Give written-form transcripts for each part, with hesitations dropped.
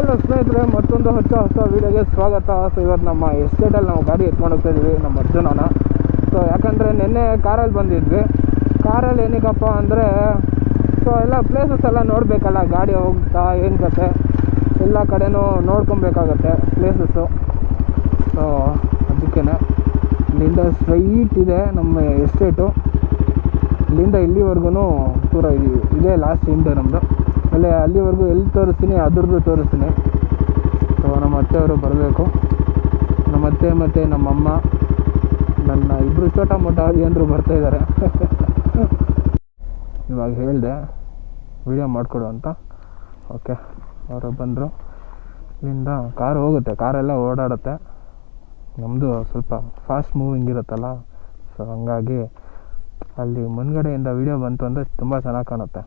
Hello ಸ್ನೇಹಿತರೆ, ಮತ್ತೊಂದು ಹೊಸ ವೀಡಿಯೋಗೆ ಸ್ವಾಗತ. ಸೊ ಇವತ್ತು ನಮ್ಮ ಎಸ್ಟೇಟಲ್ಲಿ ನಾವು ಗಾಡಿ ಎತ್ಕೊಂಡು ಹೋಗ್ತಾ ಇದ್ದೀವಿ, ನಮ್ಮ ಅರ್ಜುನನ. ಸೊ ಯಾಕಂದರೆ ನಿನ್ನೆ ಕಾರಲ್ಲಿ ಬಂದಿದ್ವಿ. ಕಾರಲ್ಲಿ ಏನಕ್ಕಪ್ಪ ಅಂದರೆ ಸೊ ಎಲ್ಲ ಪ್ಲೇಸಸ್ ಎಲ್ಲ ನೋಡಬೇಕಲ್ಲ, ಗಾಡಿ ಹೋಗ್ತಾ ಏನು ಕತೆ ಎಲ್ಲ ಕಡೆನೂ ನೋಡ್ಕೊಬೇಕಾಗತ್ತೆ ಪ್ಲೇಸಸ್ಸು. ಸೊ ಅದಕ್ಕೇ ಇಲ್ಲಿಂದ ಸ್ಟ್ರೈಟ್ ಇದೆ ನಮ್ಮ ಎಸ್ಟೇಟು. ಇಲ್ಲಿಂದ ಇಲ್ಲಿವರೆಗೂ ಪೂರ ಇದೇ ಲಾಸ್ಟ್ ಇಂಟು ನಮ್ಮದು. ಆಮೇಲೆ ಅಲ್ಲಿವರೆಗೂ ಎಲ್ಲಿ ತೋರಿಸ್ತೀನಿ ಅದ್ರದ್ದು ತೋರಿಸ್ತೀನಿ. ಸೊ ನಮ್ಮ ಅತ್ತೆಯವರು ಬರಬೇಕು, ನಮ್ಮ ಅತ್ತೆ ಮತ್ತು ನಮ್ಮಮ್ಮ, ನನ್ನ ಇಬ್ಬರು ಚೋಟ ಮೋಟ ಏನರು ಬರ್ತಾಯಿದ್ದಾರೆ. ಇವಾಗ ಹೇಳಿದೆ ವಿಡಿಯೋ ಮಾಡಿಕೊಡು ಅಂತ. ಓಕೆ, ಅವರು ಬಂದರು. ಇಲ್ಲಿಂದ ಕಾರು ಹೋಗುತ್ತೆ, ಕಾರೆಲ್ಲ ಓಡಾಡುತ್ತೆ. ನಮ್ಮದು ಸ್ವಲ್ಪ ಫಾಸ್ಟ್ ಮೂವಿಂಗ್ ಇರುತ್ತಲ್ಲ, ಸೊ ಹಂಗಾಗಿ ಅಲ್ಲಿ ಮುಂದ್ಗಡೆಯಿಂದ ವಿಡಿಯೋ ಬಂತು ಅಂದರೆ ತುಂಬ ಚೆನ್ನಾಗಿ ಕಾಣುತ್ತೆ.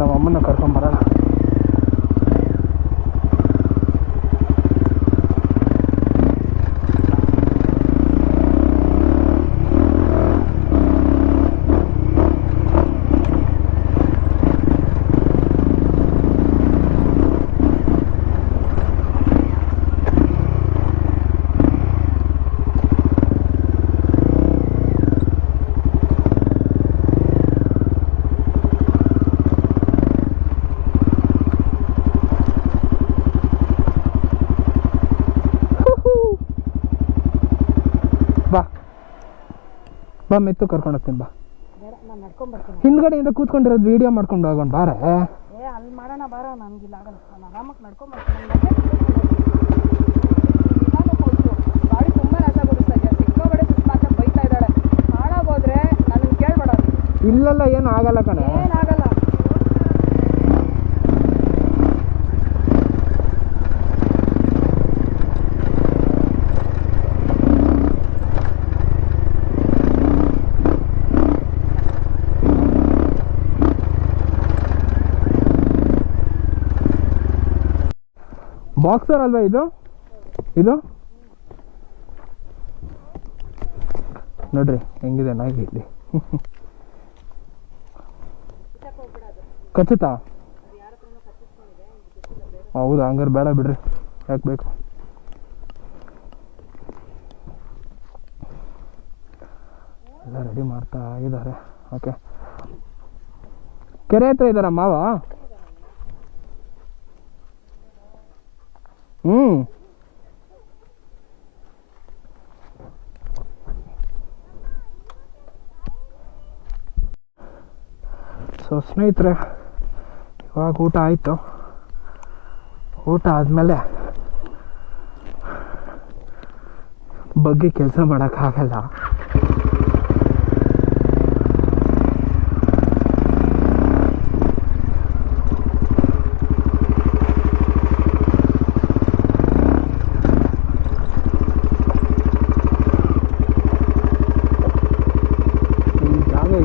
ನಮ್ಮ ಅಮ್ಮನ ಕರ್ಕೊಂಬರೋಣ. ಬಾ, ಮೆತ್ತು ಕರ್ಕೊಂಡು ಹೋಗ್ತೀನಿ. ಬಾ, ಹಿಂದ್ಗಡೆಯಿಂದ ಕೂತ್ಕೊಂಡಿರೋದು ವಿಡಿಯೋ ಮಾಡ್ಕೊಂಡು ಹೋಗೋಣ. ಬಾರ ಅಲ್ಲಿ ಮಾಡೋಣ, ಬಾರ. ನನಗಿಲ್ಲ, ಆಗಲ್ಲ. ನಾನು ಆರಾಮಾಗಿ ನಡ್ಕೊಂಬರ್ತೀನಿ. ಗಾಡಿ ತುಂಬ ನಾಶ ಕೊಡಿಸ್ತಾ ಇದೆಯಾ, ಸಿಕ್ಕಾಬಡೆ ಸುಷ್ಮಾತ್ರ ಬೈತಾ ಇದ್ದಾಳೆ. ಹಾಳಾಗೋದ್ರೆ ನನಗೆ ಕೇಳ್ಬೇಡ. ಇಲ್ಲೆಲ್ಲ ಏನು ಆಗಲ್ಲ ಕಣೆ, ಏನಾಗಲ್ಲ. ಬಾಕ್ಸರ್ ಅಲ್ವಾ ಇದು? ನೋಡ್ರಿ ಹೆಂಗಿದೆ ನಾಯಿ ಇಲ್ಲಿ. ಕಚ್ಚುತ್ತಾ? ಹೌದಾ, ಹಂಗಾರೆ ಬೇಡ ಬಿಡ್ರಿ, ಯಾಕೆ ಬೇಕು. ಎಲ್ಲ ರೆಡಿ ಮಾಡ್ತಾ ಇದ್ದಾರೆ. ಓಕೆ, ಕೆರೆ ಹತ್ರ ಇದ್ದಾರ ಮಾವ? ಸೊ ಸ್ನೇಹಿತರೆ, ಇವಾಗ ಊಟ ಆಯಿತು. ಊಟ ಆದಮೇಲೆ ಬಗ್ಗೆ ಕೆಲಸ ಮಾಡೋಕ್ಕಾಗಲ್ಲ.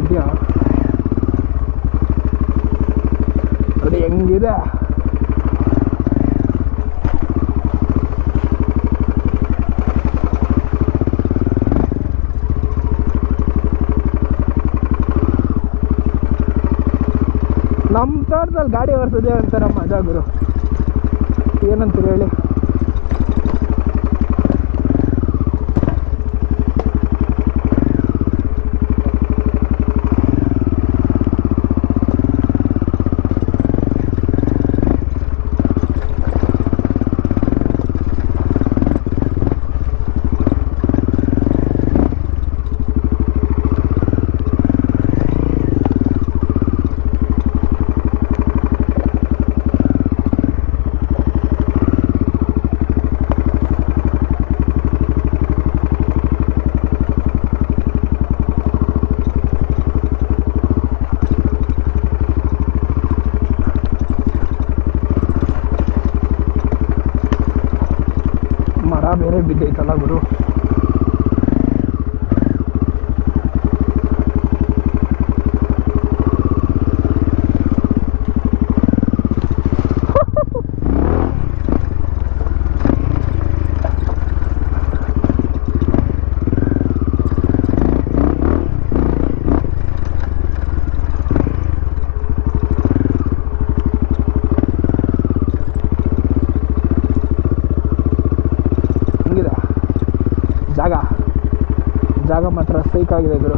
ಇದೆಯಾ ನೋಡಿ ಹೆಂಗಿದೆ. ನಮ್ಮ ತೋಟದಲ್ಲಿ ಗಾಡಿ ಓಡಿಸೋದೇ ಒಂಥರ ಮಜಾ ಗುರು, ಏನಂತೀರಿ ಹೇಳಿ. ಬೇರೆ ಬಿದ್ದೈತಲ್ಲ ಗುರು. ಜಾಗ ಮಾತ್ರ ಸೈಕಾಗಿದೆ ಗುರು.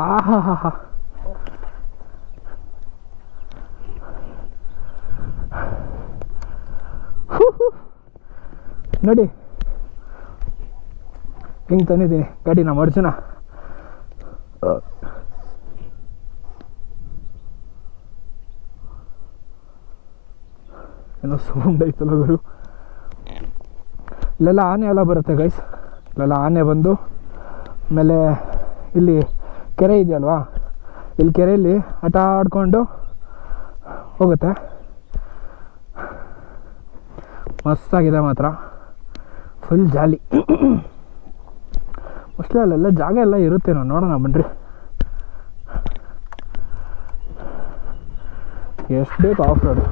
ಆಹಾ ನೋಡಿ ಹಿಂಗೆ ತಂದಿದ್ದೀನಿ ಗಾಡಿ ನಮ್ಮ ಅರ್ಜುನ. ಏನೋ ಸೌಂಡ್ ಐತಲ್ಲ ಗುರು. ಇಲ್ಲೆಲ್ಲ ಆನೆ ಎಲ್ಲ ಬರುತ್ತೆ ಗೈಸ್. ಇಲ್ಲೆಲ್ಲ ಆನೆ ಬಂದು ಆಮೇಲೆ ಇಲ್ಲಿ ಕೆರೆ ಇದೆಯಲ್ವಾ, ಇಲ್ಲಿ ಕೆರೆಯಲ್ಲಿ ಆಟ ಆಡ್ಕೊಂಡು ಹೋಗುತ್ತೆ. ಮಸ್ತಾಗಿದೆ ಮಾತ್ರ, ಫುಲ್ ಜಾಲಿ. ಮೋಸ್ಟ್ಲಿ ಅಲ್ಲೆಲ್ಲ ಜಾಗ ಎಲ್ಲ ಇರುತ್ತೆ, ನಾವು ನೋಡೋಣ ಬನ್ನಿರಿ. ಎಷ್ಟು ಬೇಕು ಆಫ್ ರೋಡ್.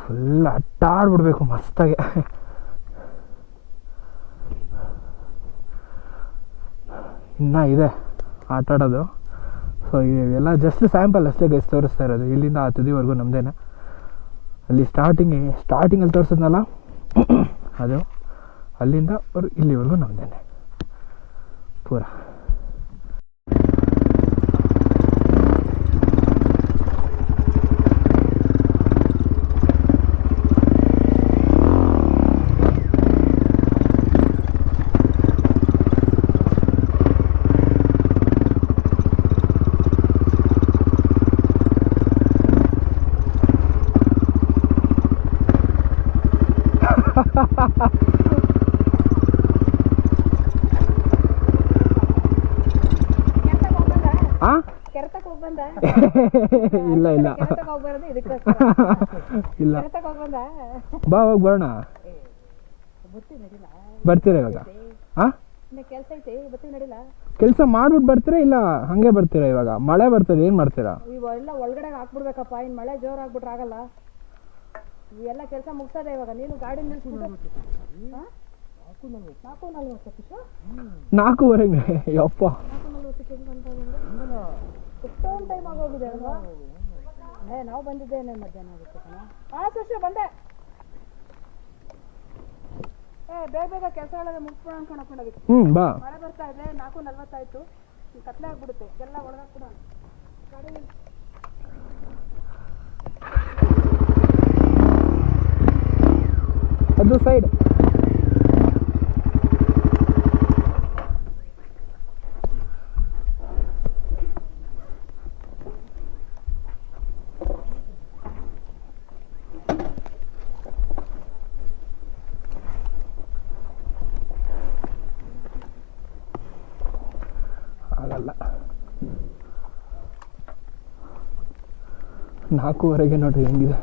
ಫುಲ್ ಅಟ್ಟಾಡ್ಬಿಡ್ಬೇಕು ಮಸ್ತಾಗೆ. ಇನ್ನೂ ಇದೆ ಆಟಾಡೋದು. ಸೊ ಇವೆಲ್ಲ ಜಸ್ಟ್ ಸ್ಯಾಂಪಲ್ ಅಷ್ಟೇ ಗೈಸ್ ತೋರಿಸ್ತಾ ಇರೋದು. ಇಲ್ಲಿಂದ ಆ ತುದಿವರೆಗೂ ನಮ್ಮದೇನೆ. ಅಲ್ಲಿ ಸ್ಟಾರ್ಟಿಂಗಲ್ಲಿ ತೋರಿಸಿದ್ನಲ್ಲ ಅದು, ಅಲ್ಲಿಂದ ಇಲ್ಲಿವರೆಗೂ ನಮ್ಮದೇನೆ ಪೂರ. ಇಲ್ಲ ಇಲ್ಲ ಇಲ್ಲ, ಬಾ ಹೋಗಿ ಬರೋಣ. ಬರ್ತೀರಾ ಇವಾಗ? ಹಾಂ, ಕೆಲಸ ಮಾಡ್ಬಿಟ್ಟು ಬರ್ತೀರಾ ಇಲ್ಲ ಹಂಗೆ ಬರ್ತೀರಾ? ಇವಾಗ ಮಳೆ ಬರ್ತದೆ, ಏನು ಮಾಡ್ತೀರಾ? ಎಲ್ಲ ಒಳಗಡೆ ಹಾಕ್ಬಿಡ್ಬೇಕಪ್ಪ, ಇನ್ನು ಮಳೆ ಜೋರು ಆಗ್ಬಿಟ್ರೆ ಆಗಲ್ಲ. ಎಲ್ಲ ಕೆಲಸ ಮುಗಿಸೋದೆ ಇವಾಗ ನೀನು ಗಾಡಿ ನಿಲ್ಸ್ಬಿಟ್ಟು 4:40 ಕಿಶೋ 4:15 ಯಪ್ಪ 4:40 ಎಷ್ಟೊಂದು ಟೈಮ್ ಆಗೋಗಿದೆ ಅಲ್ವಾ ನಾವು ಬಂದಿದ್ದೇನೆ ಮಧ್ಯಾಹ್ನ ಆಗುತ್ತೆ ಕಣ ಶಶಿ ಬಂದೆ ಬೇಗ ಬೇಗ ಕೆಲಸಗಳೆಲ್ಲ ಮುಗಿಸ್ಬಿಡೋಣ ಅನ್ಕೊಂಡೋಗಿ ಬಾ ಮಳೆ ಬರ್ತಾ ಇದೆ 4:40 ಆಯ್ತು ಕತ್ಲೆ ಆಗ್ಬಿಡುತ್ತೆ ಎಲ್ಲ ಒಳಗಾಕ್ಬಿಡೋಣ ಗಾಡಿ ಅದು ಸೈಡ್ ಆಗಲ್ಲ 4:15 ನೋಡ್ರಿ ಹೆಂಗಿದೆ